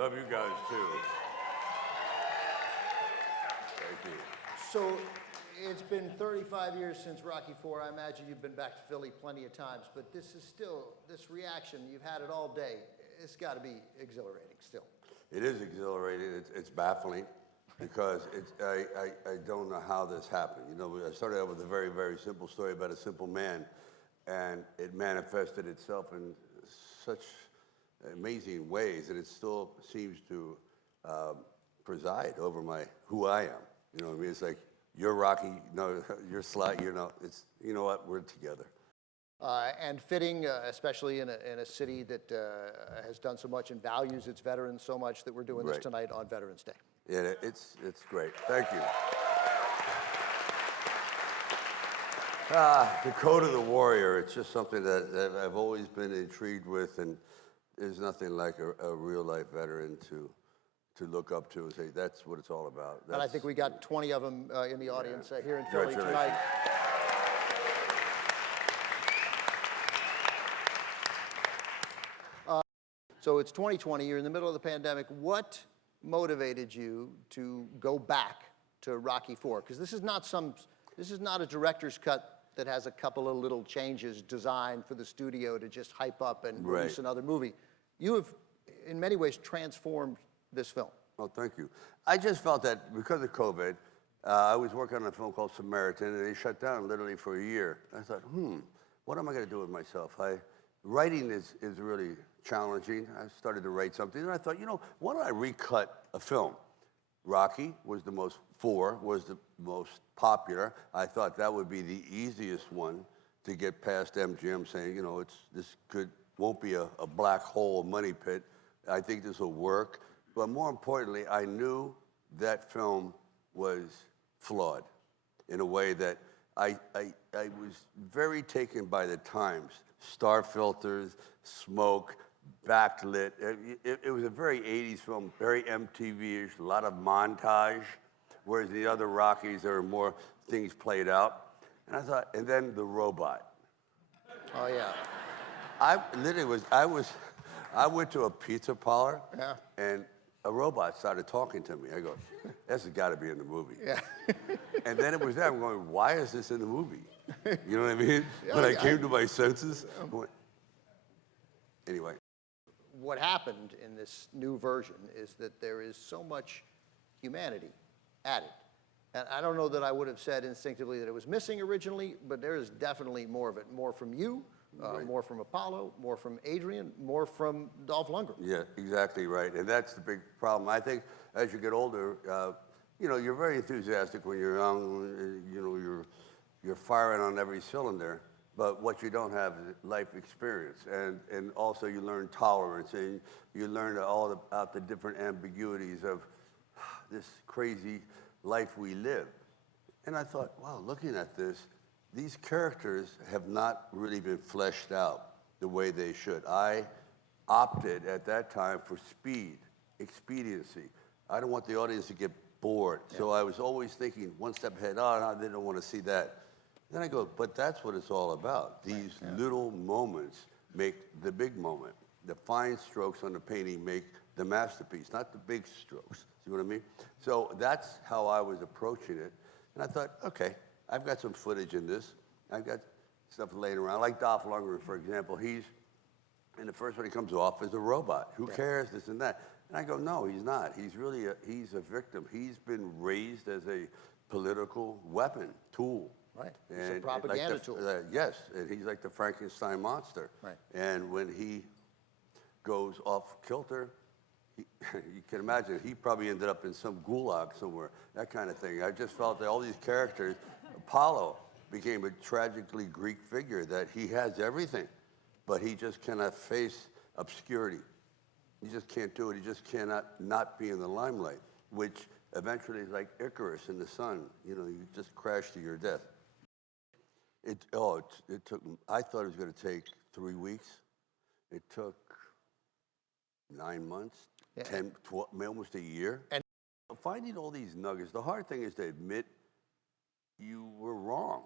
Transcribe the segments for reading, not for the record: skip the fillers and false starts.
Love you guys too. Thank you. So it's been 35 years since Rocky IV. I imagine you've been back to Philly plenty of times, but this is still, this reaction, you've had it all day. It's got to be exhilarating still. It is exhilarating. It's baffling because I don't know how this happened. You know, I started out with a very, very simple story about a simple man, and it manifested itself in such amazing ways that it still seems to preside over who I am. You know what I mean? It's like, you're Rocky, no, you're Sly, you know, it's, you know what, we're together. And fitting, especially in a city that has done so much and values its veterans so much, that we're doing this tonight on Veterans Day. Yeah, it's great. Thank you. The code of the warrior, it's just something that I've always been intrigued with, and there's nothing like a real-life veteran to look up to and say, that's what it's all about. And I think we got 20 of them in the audience here in Philly tonight. So it's 2020, you're in the middle of the pandemic. What motivated you to go back to Rocky IV? Because this is not a director's cut that has a couple of little changes designed for the studio to just hype up and release another movie. You have, in many ways, transformed this film. Oh, thank you. I just felt that because of COVID, I was working on a film called Samaritan, and they shut down literally for a year. I thought, what am I going to do with myself? Writing is really challenging. I started to write something, and I thought, you know, why don't I recut a film? Rocky was the most popular. I thought that would be the easiest one to get past MGM saying, you know, won't be a black hole money pit. I think this will work. But more importantly, I knew that film was flawed in a way that I was very taken by the times. Star filters, smoke, backlit. It was a very 80s film, very MTV-ish, a lot of montage, whereas the other Rockies, there were more things played out. And I thought, and then the robot. Oh, yeah. I went to a pizza parlor, and a robot started talking to me. I go, this has got to be in the movie. Yeah. And then it was that. I'm going, why is this in the movie? You know what I mean? When I came to my senses. Anyway. What happened in this new version is that there is so much humanity added. And I don't know that I would have said instinctively that it was missing originally, but there is definitely more of it. More from you, more from Apollo, more from Adrian, more from Dolph Lundgren. Yeah, exactly right. And that's the big problem. I think as you get older, you know, you're very enthusiastic when you're young. You know, you're firing on every cylinder. But what you don't have is life experience. And also you learn tolerance, and you learn all about the different ambiguities of this crazy life we live. And I thought, wow, looking at this, these characters have not really been fleshed out the way they should. I opted at that time for speed, expediency. I don't want the audience to get bored. Yeah. So I was always thinking one step ahead, oh, no, they don't want to see that. Then I go, but that's what it's all about. These little moments make the big moment. The fine strokes on the painting make the masterpiece, not the big strokes. See what I mean? So that's how I was approaching it. And I thought, okay, I've got some footage in this. I've got stuff laying around. Like Dolph Lundgren, for example, in the first one he comes off as a robot. Who cares, this and that? And I go, no, he's not. He's really he's a victim. He's been raised as a political weapon, tool. Right, it's a propaganda tool. Yes, and he's like the Frankenstein monster. Right. And when he goes off kilter, you can imagine, he probably ended up in some gulag somewhere, that kind of thing. I just felt that all these characters, Apollo became a tragically Greek figure, that he has everything, but he just cannot face obscurity. He just can't do it. He just cannot not be in the limelight, which eventually is like Icarus in the sun. You know, you just crash to your death. It took, I thought it was going to take 3 weeks. It took 9 months, 10, 12, almost a year. And finding all these nuggets, the hard thing is to admit you were wrong.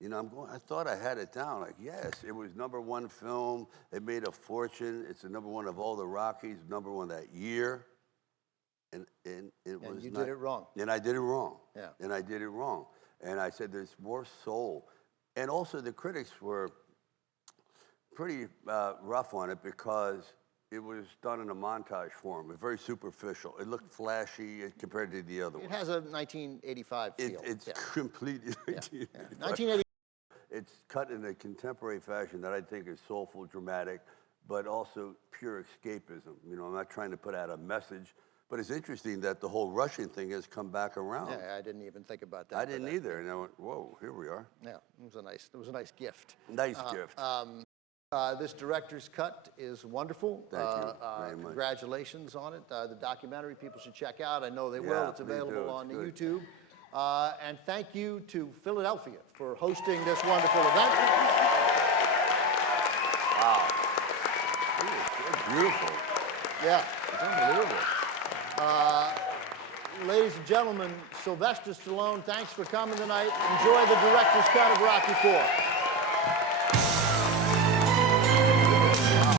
You know, I thought I had it down. Like, yes, it was #1 film. It made a fortune. It's the #1 of all the Rockies, #1 that year. And it was you not, did it wrong. And I did it wrong. Yeah. And I did it wrong. And I said, there's more soul. And also the critics were pretty rough on it because it was done in a montage form. It was very superficial. It looked flashy compared to the other one. It has a 1985 feel. It's completely 1985. 1980. It's cut in a contemporary fashion that I think is soulful, dramatic, but also pure escapism. You know, I'm not trying to put out a message, but it's interesting that the whole Russian thing has come back around. Yeah, I didn't even think about that. I didn't either, and I went, whoa, here we are. Yeah, it was a nice gift. Nice gift. This director's cut is wonderful. Thank you very much. Congratulations on it. The documentary people should check out. I know they will. Yeah, It's please available do. It's on the good. YouTube. And thank you to Philadelphia for hosting this wonderful event. Wow. It's beautiful. Yeah. It's unbelievable. Ladies and gentlemen, Sylvester Stallone, thanks for coming tonight. Enjoy the director's cut of Rocky IV.